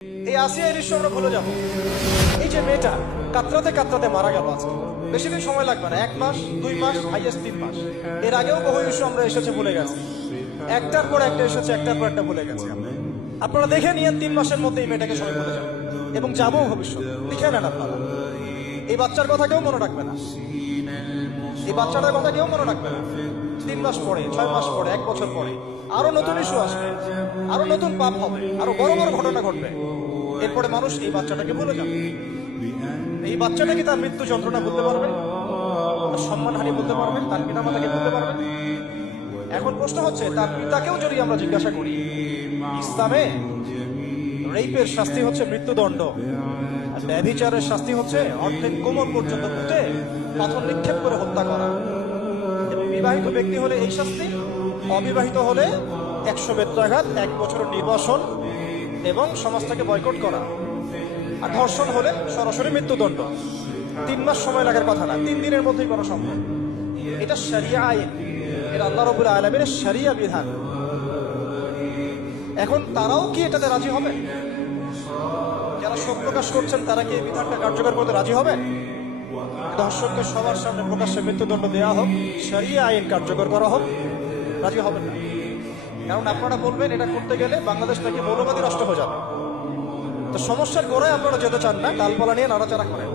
এই আসিয়া দৃশ্য আমরা ভুলে যাবো। এই যে মেয়েটা কাতরাতে কাতরাতে মারা গেল আজকে, বেশি দিন সময় লাগবে না, 1 মাস 2 মাস হাইয়েস্ট 3 মাস। এর আগেও বহু ইস্যু আমরা এসেছে ভুলে গেছি, একটার পর একটা এসেছে, একটার পর একটা ভুলে গেছি। আপনারা দেখে নিয়েন 3 মাসের মধ্যে এই মেয়েটাকে সবাই ভুলে যাবে এবং যাবো ভবিষ্যৎ। লিখে নেন আপনারা, এই বাচ্চার কথা কেউ মনে রাখবে না, এই বাচ্চাটার কথা কেউ মনে রাখবে না। 3 মাস পরে, 6 মাস পরে, 1 বছর পরে আরো নতুন ইস্যু আসবে, আরো নতুন পাপ হবে, আরো বড় বড় ঘটনা ঘটবে। এরপরে মানুষ এই বাচ্চাটাকে ভুলে যাবে। এই বাচ্চাটাকে তার মৃত্যু যন্ত্রণা বলতে পারবে, তার সম্মানহানি বলতে পারবে, তার পিতামাতাকে বলতে পারবে। এখন প্রশ্ন হচ্ছে, তার পিতাকেও যদি আমরা জিজ্ঞাসা করি, ইসলামে রেপের শাস্তি হচ্ছে মৃত্যুদণ্ড, আর ব্যভিচারের শাস্তি হচ্ছে অর্ধেক কোমর পর্যন্ত পুঁতে পাথর নিক্ষেপ করে হত্যা করা। এবং বিবাহিত ব্যক্তি হলে এই শাস্তি, অবিবাহিত হলে 100 বেত্রাঘাত, 1 বছরের নির্বাসন এবং সমাজ থেকে বয়কট করা। আর ধর্ষণ হলে সরাসরি মৃত্যুদণ্ড। 3 মাস সময় লাগার কথা না, 3 দিনের মধ্যেই করা সম্ভব। এটা শরিয়া আইন, এটা আল্লাহ রাব্বুল আলামিনের শরিয়া বিধান। এখন তারাও কি এটাতে রাজি হবে? যারা শোক প্রকাশ করছেন তারা কি এই বিধানটা কার্যকর করতে রাজি হবে? ধর্ষককে সবার সামনে প্রকাশ্যে মৃত্যুদণ্ড দেওয়া হোক, শরিয়া আইন কার্যকর করা হোক, রাজি হবেন না। কারণ আপনারা বলবেন এটা করতে গেলে বাংলাদেশ নাকি মৌলবাদী রাষ্ট্র হয়ে যাবে। তো সমস্যার গোড়ায় আপনারা যেতে চান না, ডালপালা নিয়ে নাড়াচাড়া করেন।